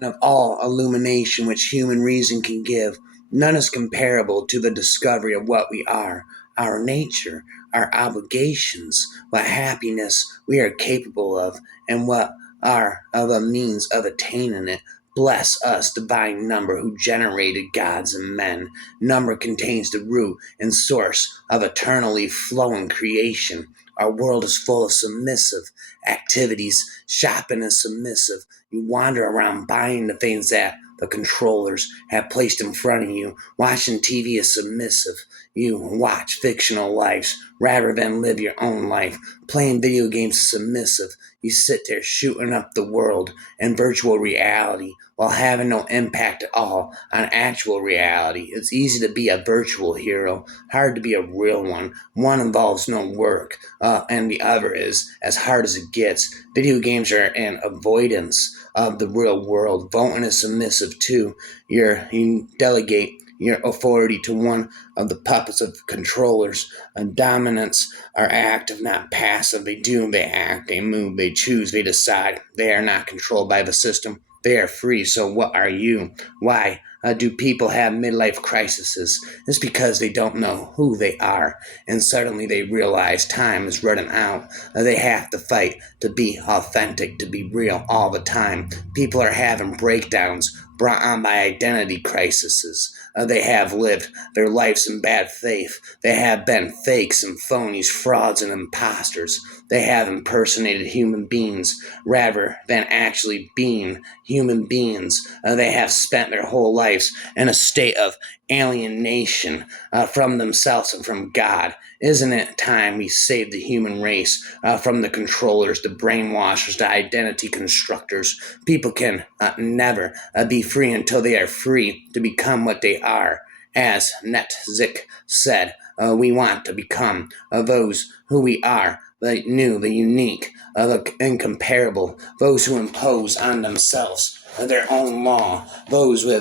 and of all illumination which human reason can give, none is comparable to the discovery of what we are, our nature, our obligations, what happiness we are capable of, and what are of a means of attaining it. Bless us, divine number, who generated gods and men. Number contains the root and source of eternally flowing creation. Our world is full of submissive activities. Shopping is submissive. You wander around buying the things that the controllers have placed in front of you. Watching TV is submissive. You watch fictional lives rather than live your own life. Playing video games is submissive. You sit there shooting up the world in virtual reality while having no impact at all on actual reality. It's easy to be a virtual hero, hard to be a real one. One involves no work, and the other is as hard as it gets. Video games are an avoidance of the real world. Voting is submissive too. You delegate your authority to one of the puppets of controllers. And dominance are active, not passive. They do, they act, they move, they choose, they decide. They are not controlled by the system. They are free. So what are you? Why do people have midlife crises? It's because they don't know who they are, and suddenly they realize time is running out. They have to fight to be authentic, to be real all the time. People are having breakdowns brought on by identity crises. They have lived their lives in bad faith. They have been fakes and phonies, frauds and imposters. They have impersonated human beings rather than actually being human beings. They have spent their whole lives in a state of alienation from themselves and from God. Isn't it time we save the human race from the controllers, the brainwashers, the identity constructors? People can never be free until they are free to become what they are. As Netzik said, we want to become those who we are, the new, the unique, the incomparable, those who impose on themselves their own law, those who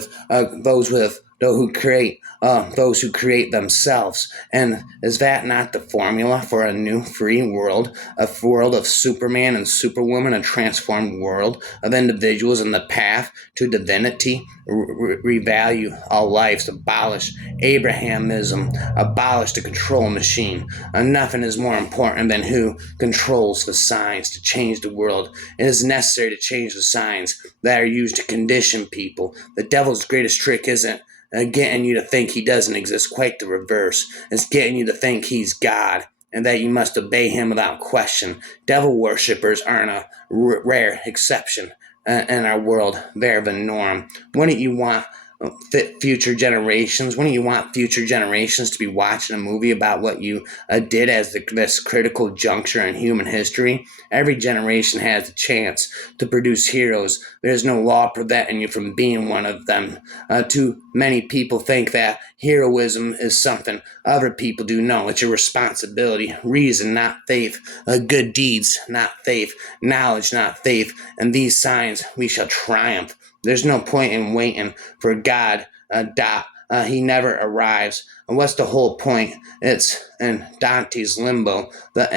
create themselves. And is that not the formula for a new free world? A world of Superman and Superwoman, a transformed world of individuals in the path to divinity? Revalue all lives, abolish Abrahamism, abolish the control machine. Nothing is more important than who controls the signs to change the world. It is necessary to change the signs that are used to condition people. The devil's greatest trick isn't getting you to think he doesn't exist. Quite the reverse. It's getting you to think he's God and that you must obey him without question. Devil worshippers aren't a rare exception in our world. They're the norm. Wouldn't you want future generations? Wouldn't you want future generations to be watching a movie about what you did as this critical juncture in human history? Every generation has a chance to produce heroes. There's no law preventing you from being one of them. Too many people think that heroism is something other people do. No, it's your responsibility. Reason, not faith. Good deeds, not faith. Knowledge, not faith. And these signs we shall triumph. There's no point in waiting for God. He never arrives. And what's the whole point? It's in Dante's limbo. The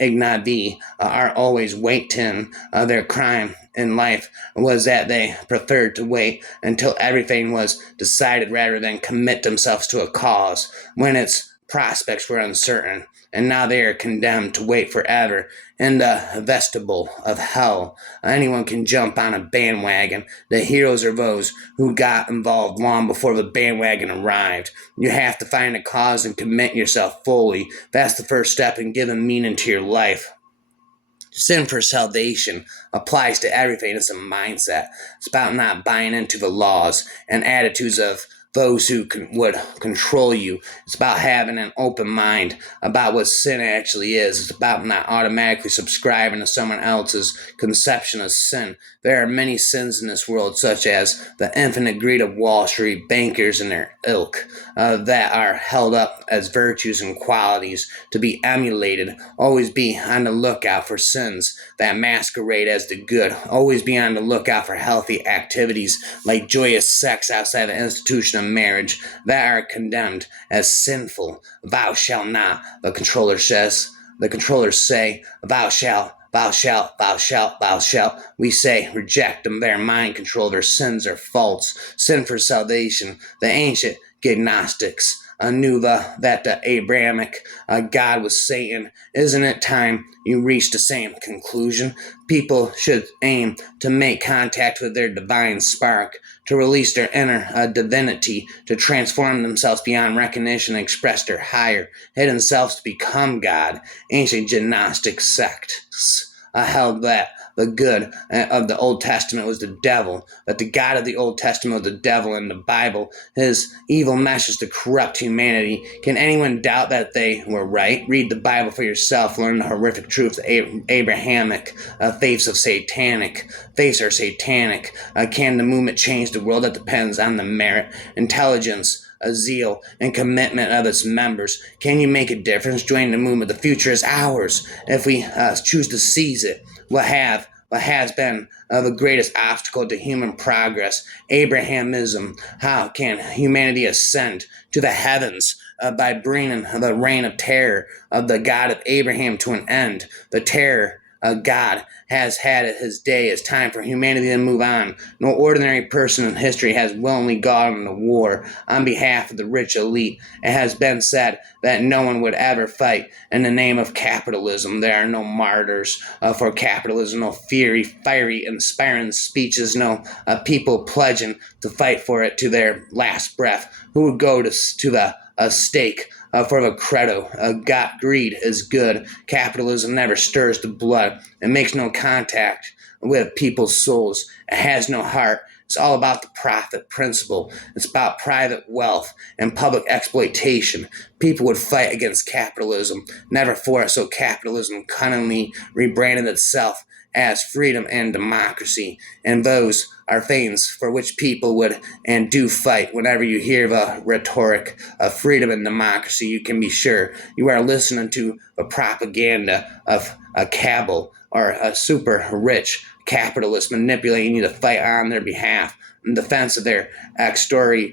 Ignavi are always waiting. Their crime in life was that they preferred to wait until everything was decided rather than commit themselves to a cause when its prospects were uncertain. And now they are condemned to wait forever in the vestibule of hell. Anyone can jump on a bandwagon. The heroes are those who got involved long before the bandwagon arrived. You have to find a cause and commit yourself fully. That's the first step in giving meaning to your life. Sin for salvation applies to everything. It's a mindset. It's about not buying into the laws and attitudes of those who would control you. It's about having an open mind about what sin actually is. It's about not automatically subscribing to someone else's conception of sin. There are many sins in this world, such as the infinite greed of Wall Street bankers and their ilk, that are held up as virtues and qualities to be emulated. Always be on the lookout for sins that masquerade as the good. Always be on the lookout for healthy activities like joyous sex outside the institution of marriage that are condemned as sinful. Thou shalt not, the controllers say, thou shalt Thou shalt, thou shalt. We say, reject them, their mind control, their sins are false. Sin for salvation. The ancient Gnostics knew that the Abrahamic God was Satan. Isn't it time you reached the same conclusion? People should aim to make contact with their divine spark, to release their inner divinity, to transform themselves beyond recognition and express their higher hidden selves to become God. Ancient Gnostic sects held that the good of the Old Testament was the devil, that the God of the Old Testament was the devil in the Bible, his evil meshes to corrupt humanity. Can anyone doubt that they were right? Read the Bible for yourself, learn the horrific truths of Abrahamic faiths are satanic. Can the movement change the world? That depends on the merit, intelligence, a zeal, and commitment of its members. Can you make a difference? Join the movement. The future is ours if we choose to seize it. What has been the greatest obstacle to human progress? Abrahamism. How can humanity ascend to the heavens by bringing the reign of terror of the God of Abraham to an end? The terror God has had his day. It's time for humanity to move on. No ordinary person in history has willingly gone into war on behalf of the rich elite. It has been said that no one would ever fight in the name of capitalism. There are no martyrs for capitalism, no fiery, inspiring speeches, no people pledging to fight for it to their last breath. Who would go to the stake for the credo? Greed is good. Capitalism never stirs the blood. It makes no contact with people's souls. It has no heart. It's all about the profit principle. It's about private wealth and public exploitation. People would fight against capitalism, never for it, so capitalism cunningly rebranded itself as freedom and democracy. And those are things for which people would and do fight. Whenever you hear the rhetoric of freedom and democracy, you can be sure you are listening to the propaganda of a cabal or a super rich capitalist manipulating you to fight on their behalf in defense of their extortionate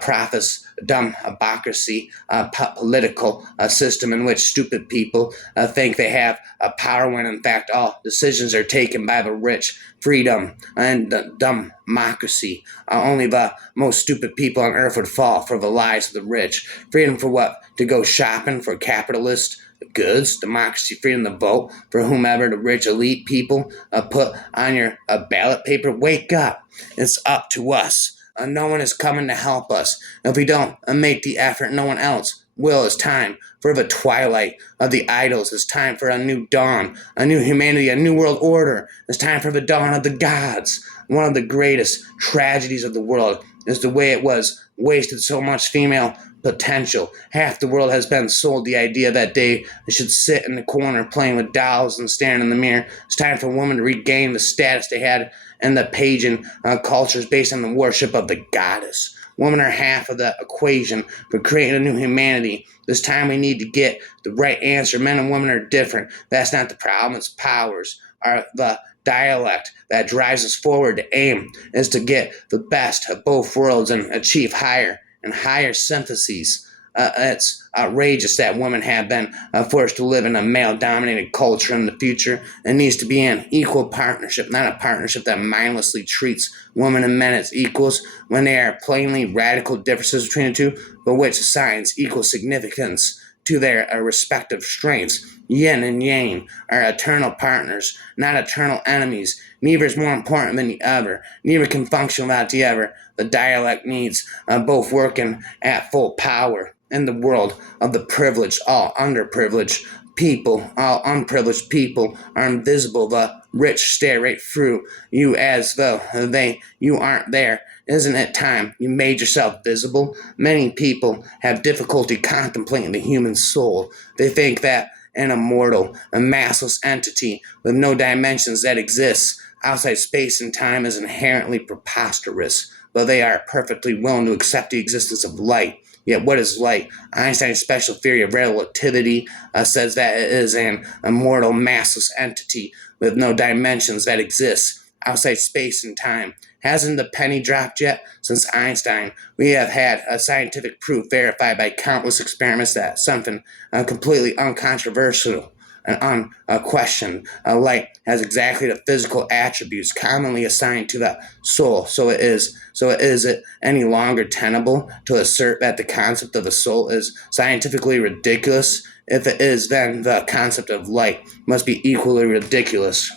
profits, dumb hypocrisy, political system in which stupid people think they have power when in fact all decisions are taken by the rich. Freedom and democracy. Only the most stupid people on earth would fall for the lies of the rich. Freedom for what? To go shopping for capitalist goods. Democracy, freedom to vote for whomever the rich elite people put on your ballot paper. Wake up. It's up to us. No one is coming to help us. If we don't make the effort, no one else will. It's time for the twilight of the idols. It's time for a new dawn, a new humanity, a new world order. It's time for the dawn of the gods. One of the greatest tragedies of the world is the way it was wasted so much female potential. Half the world has been sold the idea that they should sit in the corner playing with dolls and staring in the mirror. It's time for women to regain the status they had in the pagan cultures based on the worship of the goddess. Women are half of the equation for creating a new humanity. This time we need to get the right answer. Men and women are different. That's not the problem. It's powers are the dialect that drives us forward. The aim is to get the best of both worlds and achieve higher and higher syntheses. It's outrageous that women have been forced to live in a male-dominated culture in the future. It needs to be an equal partnership, not a partnership that mindlessly treats women and men as equals when there are plainly radical differences between the two, but which assigns equal significance to their respective strengths. Yin and yang are eternal partners, not eternal enemies. Neither is more important than the other. Neither can function without the other. The dialect needs both working at full power. In the world of the privileged, all underprivileged people, all unprivileged people are invisible. The rich stare right through you as though you aren't there. Isn't it time you made yourself visible? Many people have difficulty contemplating the human soul. They think that an immortal, a massless entity with no dimensions that exists outside space and time is inherently preposterous, but they are perfectly willing to accept the existence of light. Yet what is light? Einstein's special theory of relativity says that it is an immortal, massless entity with no dimensions that exists outside space and time. Hasn't the penny dropped yet? Since Einstein, we have had a scientific proof verified by countless experiments that something completely uncontroversial and unquestioned. Light has exactly the physical attributes commonly assigned to the soul. So it is. So is it any longer tenable to assert that the concept of a soul is scientifically ridiculous? If it is, then the concept of light must be equally ridiculous.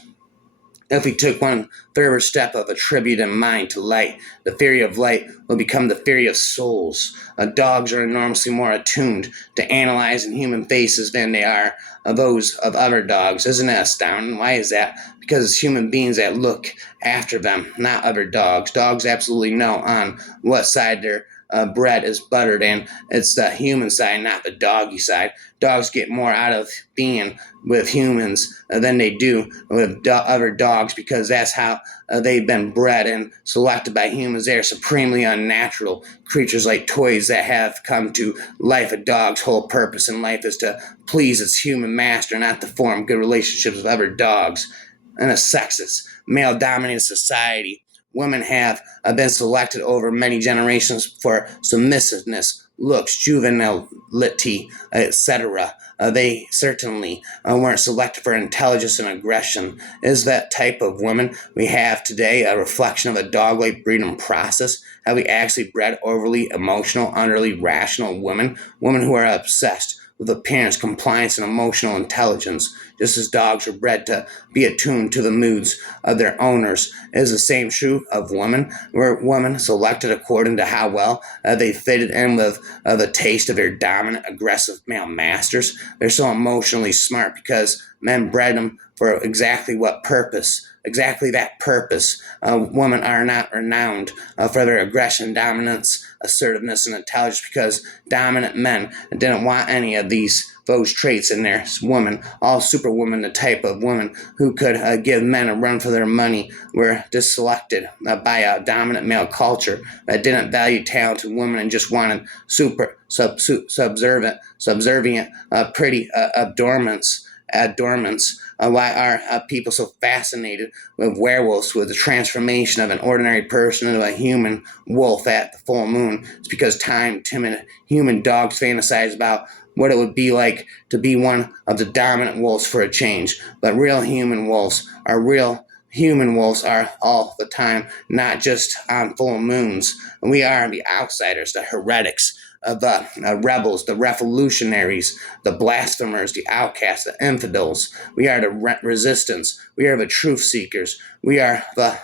If we took one further step of attributing mind to light, the theory of light will become the theory of souls. Dogs are enormously more attuned to analyzing human faces than they are those of other dogs. Isn't that astounding? Why is that? Because it's human beings that look after them, not other dogs. Dogs absolutely know on what side their bread is buttered, and it's the human side, not the doggy side. Dogs get more out of being with humans than they do with other dogs because that's how they've been bred and selected by humans. They are supremely unnatural creatures like toys that have come to life. A dog's whole purpose in life is to please its human master, not to form good relationships with other dogs. In a sexist, male dominated society, women have been selected over many generations for submissiveness, looks, juvenility, etc. They certainly weren't selected for intelligence and aggression. Is that type of woman we have today a reflection of a dog-like breeding process? Have we actually bred overly emotional, utterly rational women? Women who are obsessed with appearance, compliance, and emotional intelligence, just as dogs are bred to be attuned to the moods of their owners. Is the same true of women? Were women selected according to how well they fitted in with the taste of their dominant, aggressive male masters? They're so emotionally smart because men bred them for exactly what purpose? Exactly that purpose. Women are not renowned for their aggression, dominance, assertiveness, and intelligence because dominant men didn't want any of those traits in their woman. All superwomen, the type of women who could give men a run for their money, were disselected by a dominant male culture that didn't value talented women and just wanted subservient, pretty adornments. Why are people so fascinated with werewolves, with the transformation of an ordinary person into a human wolf at the full moon? It's because timid human dogs fantasize about what it would be like to be one of the dominant wolves for a change. But real human wolves are all the time, not just on full moons. We are the outsiders, the heretics, the rebels, the revolutionaries, the blasphemers, the outcasts, the infidels. We are the resistance. We are the truth seekers. We are the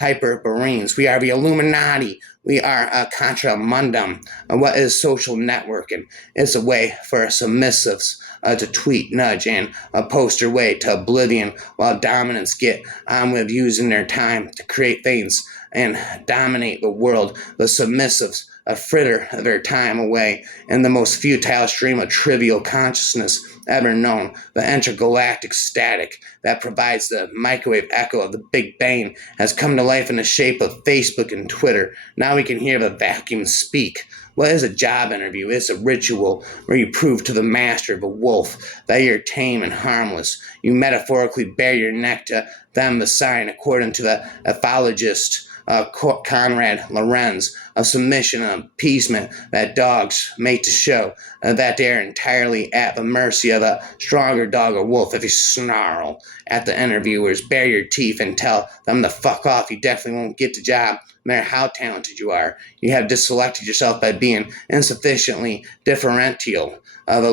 hyperboreans. We are the Illuminati. We are contra mundum. What is social networking? It's a way for submissives to tweet, nudge, and post their way to oblivion while dominants get on with using their time to create things and dominate the world. The submissives fritter their time away in the most futile stream of trivial consciousness ever known, the intergalactic static that provides the microwave echo of the Big Bang has come to life in the shape of Facebook and Twitter. Now we can hear the vacuum speak. What is a job interview? It's a ritual where you prove to the master of a wolf that you're tame and harmless. You metaphorically bare your neck to them the sign, according to the ethologist Conrad Lorenz, of submission and appeasement that dogs make to show that they are entirely at the mercy of a stronger dog or wolf. If you snarl at the interviewers, bare your teeth and tell them to fuck off, you definitely won't get the job, no matter how talented you are. You have disselected yourself by being insufficiently differential. The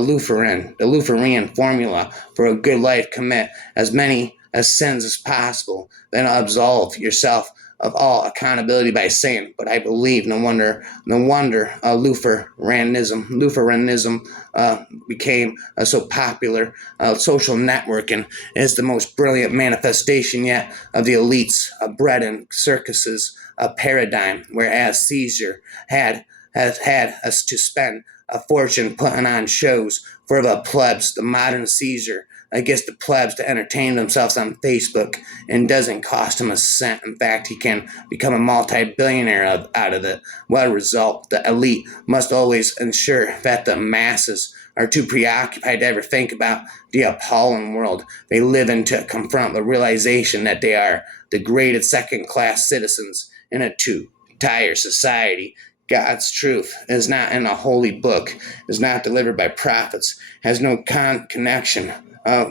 Luferian formula for a good life: commit as many sins as possible, then absolve yourself of all accountability by saying, "But I believe." No wonder Lutheranism became so popular. Social networking is the most brilliant manifestation yet of the elites, bread and circuses paradigm, whereas Caesar has had us to spend a fortune putting on shows for the plebs. The modern Caesar gets the plebs to entertain themselves on Facebook and doesn't cost him a cent. In fact, he can become a multi-billionaire out of it. What a result. The elite must always ensure that the masses are too preoccupied to ever think about the appalling world they live in to confront the realization that they are degraded second-class citizens in a two-tier society. God's truth is not in a holy book, is not delivered by prophets, has no connection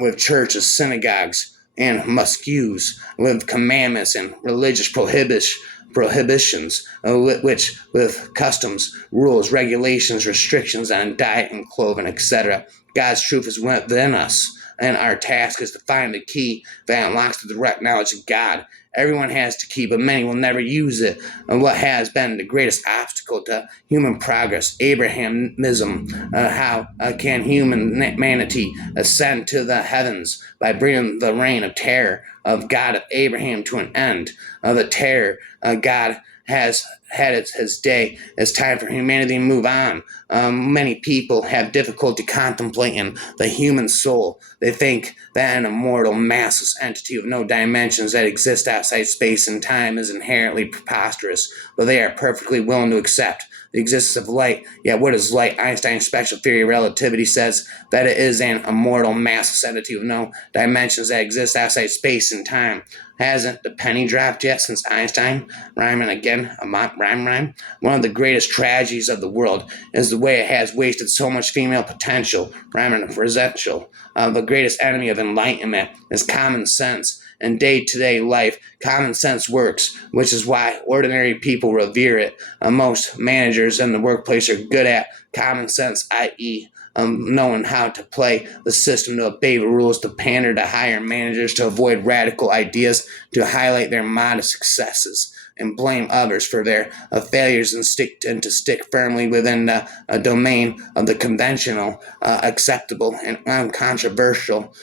with churches, synagogues, and mosques, with commandments and religious prohibitions, which with customs, rules, regulations, restrictions on diet and clothing, etc. God's truth is within us, and our task is to find the key that unlocks the direct knowledge of God. Everyone has the key, but many will never use it. And what has been the greatest obstacle to human progress? Abrahamism. How can humanity ascend to the heavens? By bringing the reign of terror of God of Abraham to an end. The terror God has had his day. It's time for humanity to move on. Many people have difficulty contemplating the human soul. They think that an immortal, massless entity with no dimensions that exists outside space and time is inherently preposterous, but they are perfectly willing to accept the existence of light. Yet what is light? Einstein's special theory of relativity says that it is an immortal, massless entity with no dimensions that exists outside space and time. Hasn't the penny dropped yet since Einstein? Rhyming again, rhyme. One of the greatest tragedies of the world is the way it has wasted so much female potential, rhyming resential. The greatest enemy of enlightenment is common sense. In day-to-day life, common sense works, which is why ordinary people revere it. Most managers in the workplace are good at common sense, i.e., knowing how to play the system, to obey the rules, to pander to higher managers, to avoid radical ideas, to highlight their modest successes and blame others for their failures, and to stick firmly within the domain of the conventional, acceptable, and uncontroversial.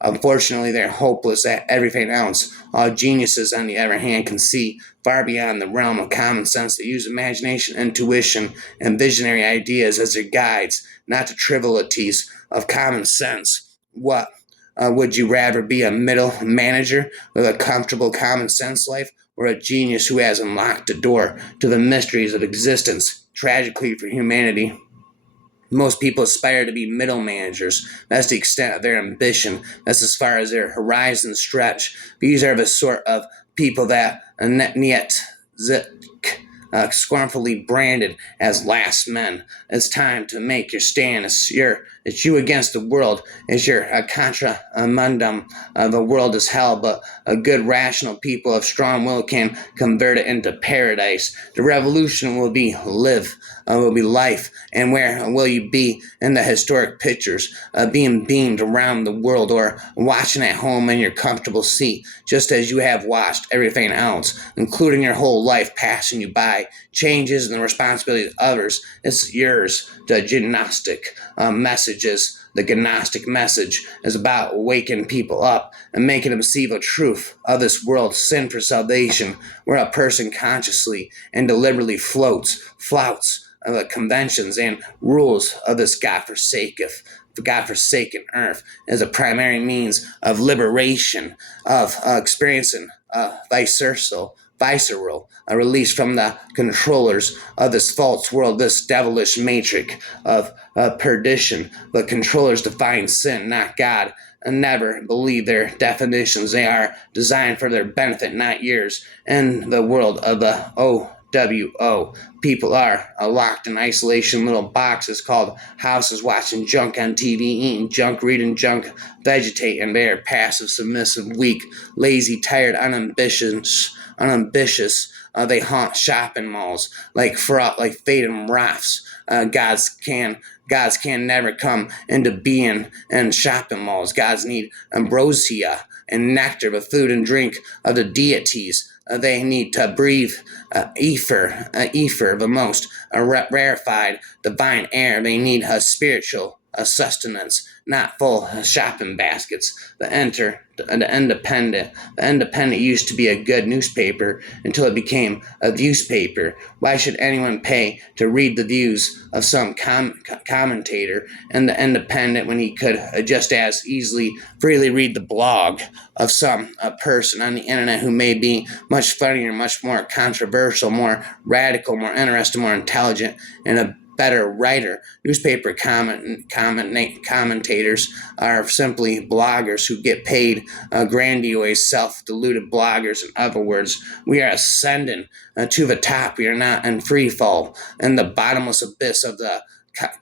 Unfortunately, they're hopeless at everything else. All geniuses, on the other hand, can see far beyond the realm of common sense. They use imagination, intuition, and visionary ideas as their guides, not the trivialities of common sense. What would you rather be, a middle manager with a comfortable common sense life, or a genius who has unlocked the door to the mysteries of existence? Tragically for humanity, most people aspire to be middle managers. That's the extent of their ambition. That's as far as their horizons stretch. These are the sort of people that Niet scornfully branded as last men. It's time to make your stand. It's you against the world. It's your contra mundum. The world is hell, but a good, rational people of strong will can convert it into paradise. The revolution will be life. And where will you be in the historic pictures, being beamed around the world, or watching at home in your comfortable seat, just as you have watched everything else, including your whole life passing you by? Changes and the responsibility of others, it's yours. The Gnostic message is about waking people up and making them see the truth of this world, sin for salvation, where a person consciously and deliberately flouts the conventions and rules of this godforsaken earth as a primary means of liberation, of experiencing visceral, a release from the controllers of this false world, this devilish matrix of perdition. But controllers define sin, not God, and never believe their definitions. They are designed for their benefit, not yours. In the world of the OWO, people are locked in isolation little boxes called houses, watching junk on TV, eating junk, reading junk, vegetating. They are passive, submissive, weak, lazy, tired, unambitious. They haunt shopping malls like fading rafts. Gods can never come into being in shopping malls. Gods need ambrosia and nectar, the food and drink of the deities. They need to breathe ether, the most rarefied divine air. They need a spiritual sustenance, not full shopping baskets. The Independent used to be a good newspaper until it became a viewspaper. Why should anyone pay to read the views of some commentator in the Independent when he could just as easily freely read the blog of some person on the internet who may be much funnier, much more controversial, more radical, more interesting, more intelligent, and a better writer. Newspaper commentators are simply bloggers who get paid, grandiose, self-deluded bloggers. In other words, we are ascending to the top. We are not in free fall in the bottomless abyss of the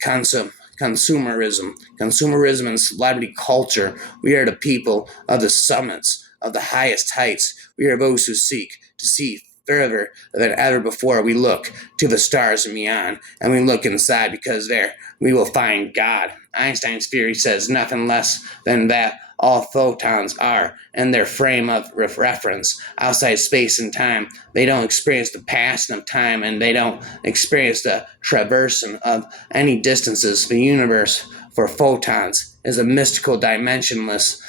consumerism and celebrity culture. We are the people of the summits, of the highest heights. We are those who seek to see further than ever before. We look to the stars and beyond, and we look inside, because there we will find God. Einstein's theory says nothing less than that all photons are in their frame of reference outside space and time. They don't experience the passing of time, and they don't experience the traversing of any distances. The universe for photons is a mystical, dimensionless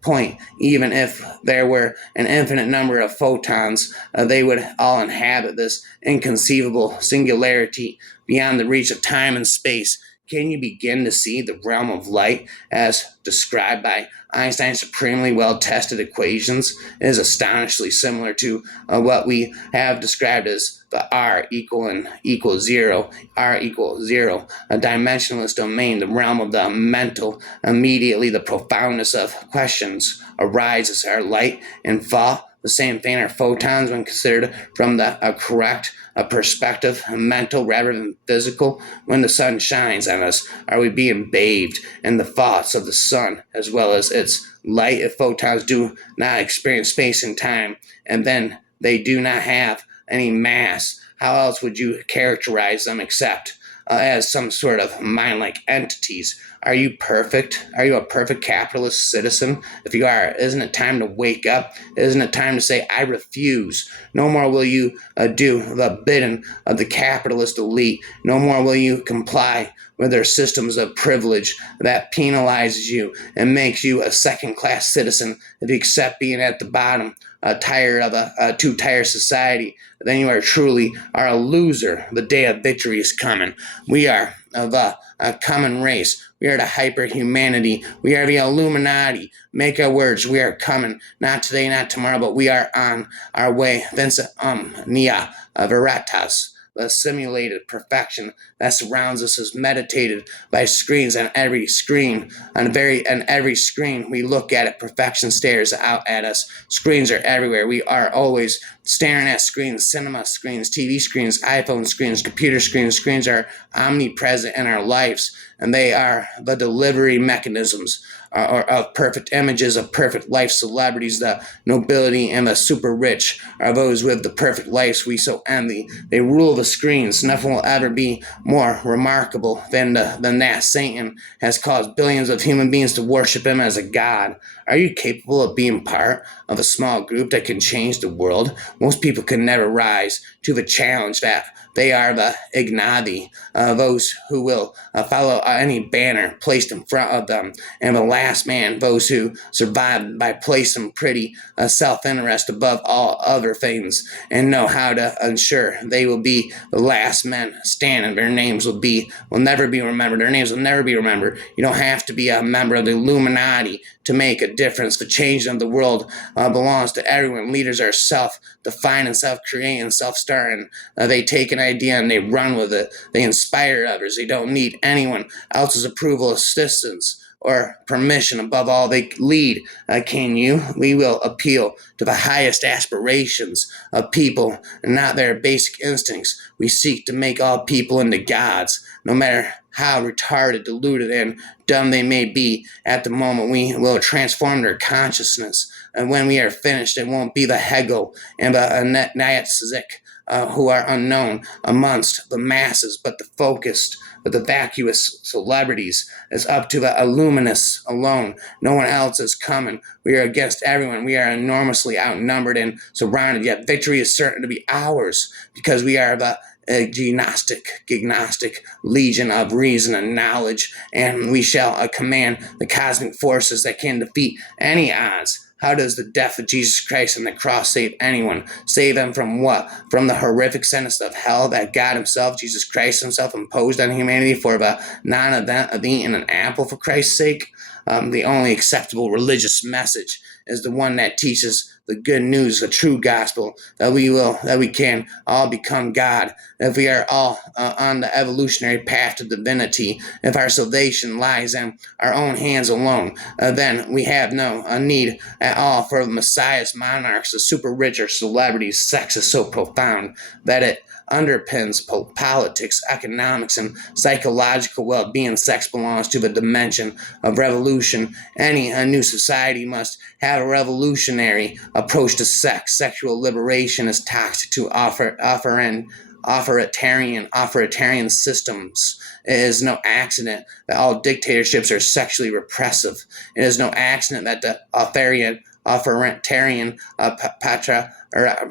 point. Even if there were an infinite number of photons, they would all inhabit this inconceivable singularity beyond the reach of time and space. Can you begin to see the realm of light as described by Einstein's supremely well-tested equations? It is astonishingly similar to what we have described as the R equals zero, a dimensionless domain, the realm of the mental. Immediately, the profoundness of questions arises. Are light and thought the same thing? Are photons, when considered from the correct perspective, mental rather than physical? When the sun shines on us, are we being bathed in the thoughts of the sun as well as its light? If photons do not experience space and time, and then they do not have any mass, how else would you characterize them except as some sort of mind-like entities? Are you perfect? Are you a perfect capitalist citizen? If you are, isn't it time to wake up? Isn't it time to say, I refuse? No more will you do the bidding of the capitalist elite. No more will you comply with their systems of privilege that penalizes you and makes you a second-class citizen. If you accept being at the bottom, tired of a two-tier society, then you are truly a loser. The day of victory is coming. We are of a common race. We are the hyper-humanity. We are the Illuminati. Make our words. We are coming. Not today, not tomorrow, but we are on our way. Vincent Nia Veritas. The simulated perfection that surrounds us is meditated by screens. On every screen we look at it, perfection stares out at us. Screens are everywhere. We are always staring at screens, cinema screens, TV screens, iPhone screens, computer screens. Screens are omnipresent in our lives, and they are the delivery mechanisms of perfect images of perfect life. Celebrities, the nobility, and the super rich are those with the perfect lives we so envy. They rule the screens. Nothing will ever be more remarkable than that. Satan has caused billions of human beings to worship him as a god. Are you capable of being part of a small group that can change the world? Most people can never rise to the challenge that they are the illuminati, those who will follow any banner placed in front of them, and the last man, those who survive by placing pretty self-interest above all other things, and know how to ensure they will be the last men standing. Their names will never be remembered. Their names will never be remembered. You don't have to be a member of the Illuminati to make a difference. The change of the world belongs to everyone. Leaders are self-defined and self-creating and self-starting. They take an idea and they run with it. They inspire others. They don't need anyone else's approval, assistance, or permission. Above all, they lead. Can you? We will appeal to the highest aspirations of people and not their basic instincts. We seek to make all people into gods, no matter how retarded, deluded, and dumb they may be at the moment. We will transform their consciousness, and when we are finished, it won't be the Hegel and the Nietzsche who are unknown amongst the masses, but the vacuous celebrities. Is up to the illuminists alone. No one else is coming. We are against everyone. We are enormously outnumbered and surrounded, yet victory is certain to be ours, because we are the gnostic legion of reason and knowledge, and we shall command the cosmic forces that can defeat any odds. How does the death of Jesus Christ on the cross save anyone? Save them from what? From the horrific sentence of hell that God himself, Jesus Christ himself, imposed on humanity for the non-event of eating an apple for Christ's sake? The only acceptable religious message is the one that teaches the good news, the true gospel, that we can all become God. If we are all on the evolutionary path to divinity, if our salvation lies in our own hands alone, then we have no need at all for messiahs, monarchs, the super rich, or celebrities. Sex is so profound that it underpins politics, economics, and psychological well-being. Sex belongs to the dimension of revolution. Any new society must have a revolutionary approach to sex. Sexual liberation is toxic to authoritarian systems. It is no accident that all dictatorships are sexually repressive. It is no accident that the authoritarian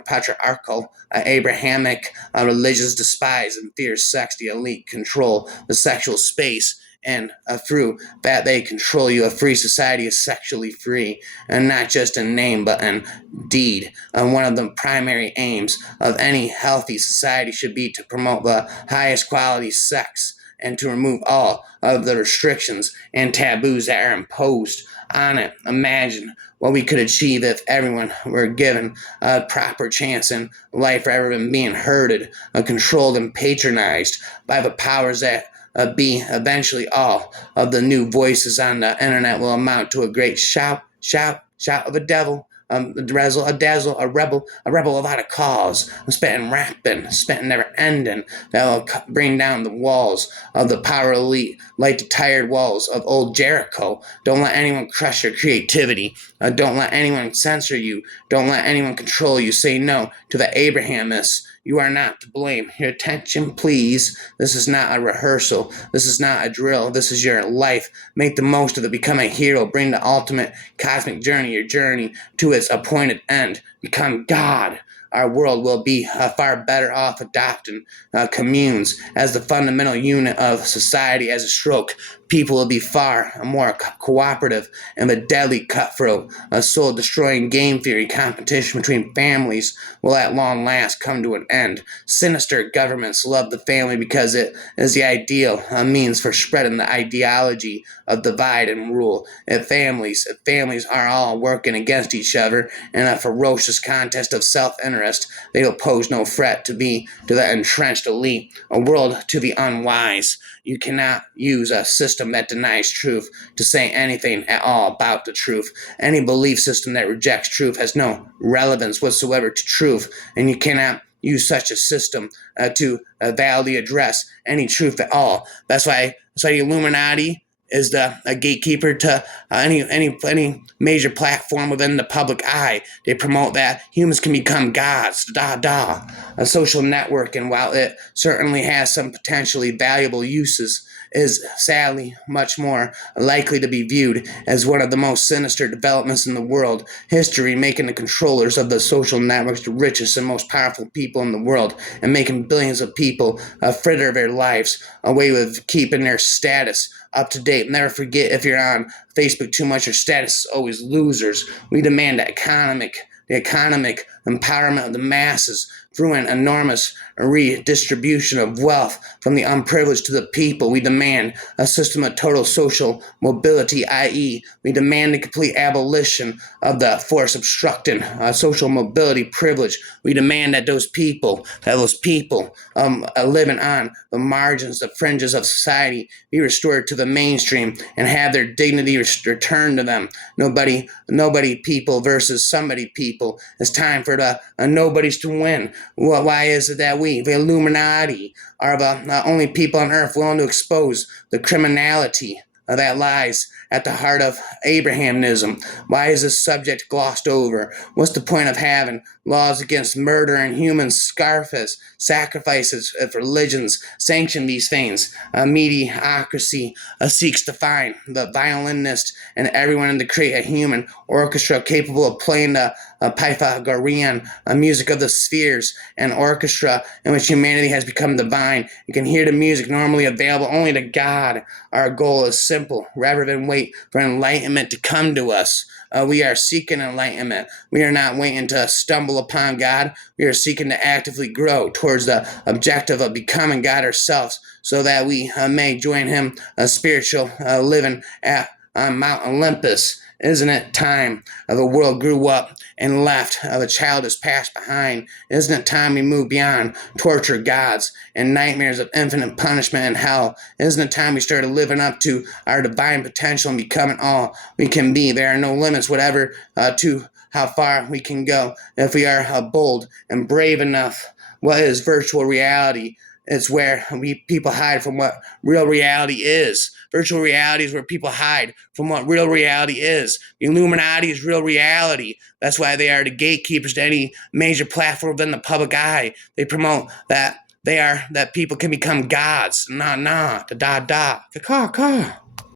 patriarchal, Abrahamic religions despise and fear sex. The elite control the sexual space, and through that they control you. A free society is sexually free, and not just in name but in deed. One of the primary aims of any healthy society should be to promote the highest quality sex and to remove all of the restrictions and taboos that are imposed on it. Imagine what we could achieve if everyone were given a proper chance in life rather than being herded, controlled, and patronized by the powers that be. Eventually, all of the new voices on the internet will amount to a great shout of a devil. A rebel without a cause, spitting rapping, spitting never ending, that will bring down the walls of the power elite like the tired walls of old Jericho. Don't let anyone crush your creativity. Don't let anyone censor you. Don't let anyone control you. Say no to the Abrahamists. You are not to blame. Your attention, please. This is not a rehearsal. This is not a drill. This is your life. Make the most of it. Become a hero. Bring the ultimate cosmic journey, your journey, to its appointed end. Become God. Our world will be far better off adopting communes as the fundamental unit of society. As a stroke, people will be far more cooperative, and the deadly cutthroat, soul-destroying game theory competition between families will at long last come to an end. Sinister governments love the family because it is the ideal means for spreading the ideology of divide and rule. If families are all working against each other in a ferocious contest of self-interest, they will pose no threat to the entrenched elite, a world to the unwise. You cannot use a system that denies truth to say anything at all about the truth. Any belief system that rejects truth has no relevance whatsoever to truth, and you cannot use such a system to validly address any truth at all. That's why the Illuminati is a gatekeeper to any major platform within the public eye. They promote that humans can become gods. A social network, and while it certainly has some potentially valuable uses, is sadly much more likely to be viewed as one of the most sinister developments in the world history, making the controllers of the social networks the richest and most powerful people in the world, and making billions of people fritter their lives away with keeping their status up to date. Never forget, if you're on Facebook too much, your status is always losers. We demand the economic empowerment of the masses through an enormous redistribution of wealth from the unprivileged to the people. We demand a system of total social mobility, i.e., we demand the complete abolition of the force obstructing social mobility privilege. We demand that those people living on the margins, the fringes of society, be restored to the mainstream and have their dignity returned to them. Nobody people versus somebody people. It's time for the nobodies to win. Why is it that we, the Illuminati, are the only people on earth willing to expose the criminality that lies at the heart of Abrahamism? Why is this subject glossed over? What's the point of having laws against murder and human sacrifices if religions sanction these things? Mediocrity seeks to find the violinist and everyone to create a human orchestra capable of playing the Pythagorean music of the spheres, an orchestra in which humanity has become divine. You can hear the music normally available only to God. Our goal is simple. Rather than wait for enlightenment to come to us, we are seeking enlightenment. We are not waiting to stumble upon God. We are seeking to actively grow towards the objective of becoming God ourselves, so that we may join Him spiritual living on Mount Olympus Isn't it time the world grew up and left the childish past behind? Isn't it time we move beyond torture gods and nightmares of infinite punishment and hell? Isn't it time we started living up to our divine potential and becoming all we can be? There are no limits, whatever, to how far we can go if we are bold and brave enough. What is virtual reality? It's where people hide from what real reality is. Virtual reality is where people hide from what real reality is. The Illuminati is real reality. That's why they are the gatekeepers to any major platform within the public eye. They promote that that people can become gods. Nah, da da da, ka ka ka.